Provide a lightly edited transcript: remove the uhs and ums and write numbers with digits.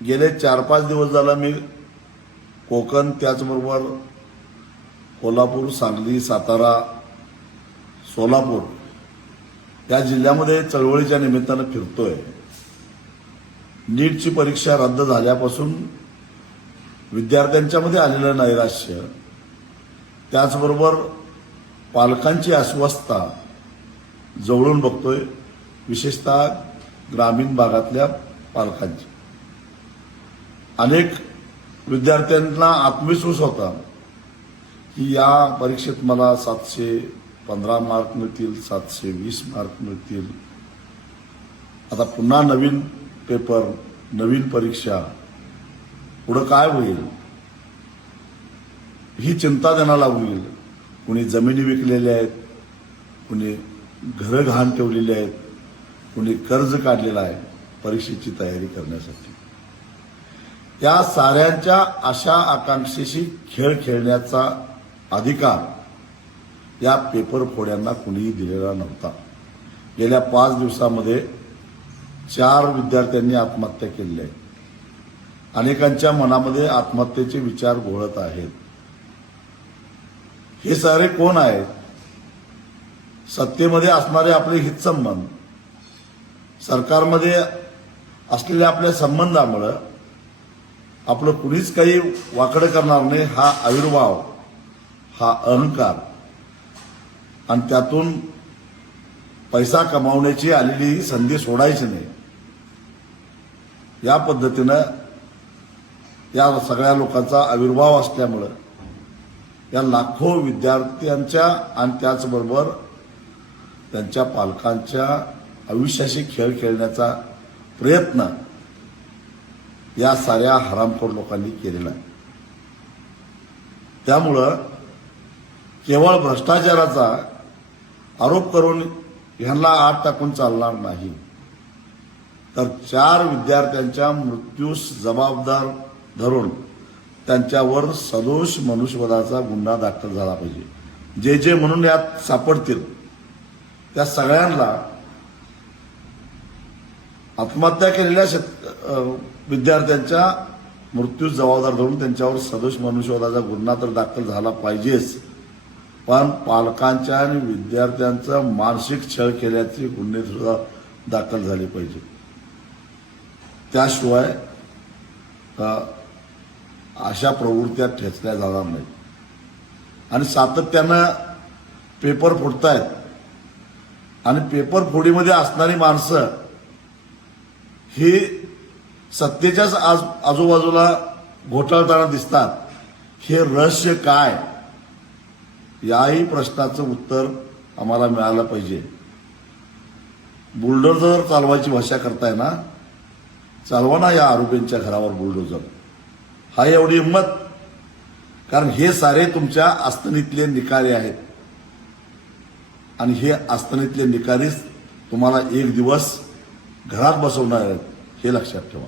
गेले 4-5 दिवस झाला मी कोकण त्याचबरोबर कोल्हापूर, सांगली, सातारा, सोलापूर या जिल्ह्यामध्ये चळवळीच्या निमित्तानं फिरतोय। नीटची परीक्षा रद्द झाल्यापासून विद्यार्थ्यांच्यामध्ये आलेलं नैराश्य, त्याचबरोबर पालकांची अस्वस्थता जवळून बघतोय, विशेषतः ग्रामीण भागातल्या पालकांची। अनेक विद्यार्थ्यांना आत्मविश्वास होता की या परीक्षेत मला 715 मार्क मिळतील, 720 मार्क मिळतील। आता पुन्हा नवीन पेपर, नवीन परीक्षा, पुढे काय होईल ही चिंता त्यांना लागून गेली। कुणी जमिनी विकलेल्या आहेत, कुणी घरं घाण ठेवलेली आहेत, कुणी कर्ज काढलेलं आहे परीक्षेची तयारी करण्यासाठी। या साऱ्यांच्या आशा आकांक्षेशी खेळ खेळण्याचा अधिकार या पेपर फोड्यांना कुणीही दिलेला नव्हता। गेल्या 5 दिवसामध्ये 4 विद्यार्थ्यांनी आत्महत्या केली आहे। अनेकांच्या मनामध्ये आत्महत्येचे विचार घोळत आहेत। हे सारे कोण आहेत? सत्तेमध्ये असणारे आपले हितसंबंध, सरकारमध्ये असलेल्या आपल्या संबंधामुळे आपलं कुणीच काही वाकडं करणार नाही हा आविर्भाव, हा अहंकार, आणि त्यातून पैसा कमावण्याची आलेली संधी सोडायची नाही, या पद्धतीनं या सगळ्या लोकांचा आविर्भाव असल्यामुळं या लाखो विद्यार्थ्यांच्या आणि त्याचबरोबर त्यांच्या पालकांच्या आयुष्याशी खेळ खेळण्याचा प्रयत्न या साऱ्या हरामखोर लोकांनी केलेला आहे। त्यामुळं केवळ भ्रष्टाचाराचा आरोप करून ह्यांना आत टाकून चालणार नाही, तर 4 विद्यार्थ्यांच्या मृत्यूस जबाबदार धरून त्यांच्यावर सदोष मनुष्यवधाचा गुन्हा दाखल झाला पाहिजे। जे म्हणून यात सापडतील त्या सगळ्यांना, आत्महत्या केलेल्या विद्यार्थ्यांच्या मृत्यूस जबाबदार धरून त्यांच्यावर सदोष मनुष्यवधाचा गुन्हा तर दाखल झाला पाहिजेच, पण पालकांच्या आणि विद्यार्थ्यांचा मानसिक छळ केल्याचे गुन्हे सुद्धा दाखल झाले पाहिजे। त्याशिवाय अशा प्रवृत्त्या ठेचल्या जाणार नाहीत। आणि सातत्यानं पेपर फुटतायत आणि पेपर फोडीमध्ये असणारी माणसं ही सत्तेच्याच आजूबाजूला घोटाळताना दिसतात। हे रहस्य काय, याही प्रश्नाचं उत्तर आम्हाला मिळालं पाहिजे। बुलडोझर चालवायची भाषा करताय ना, चालवा ना या आरोपींच्या घरावर बुलडोझर। हा एवढी हिंमत? कारण हे सारे तुमच्या आस्थनीतले निकारी आहेत आणि हे आस्थनीतले निकारीच तुम्हाला एक दिवस घरात बसवणार आहेत, हे लक्षात ठेवा।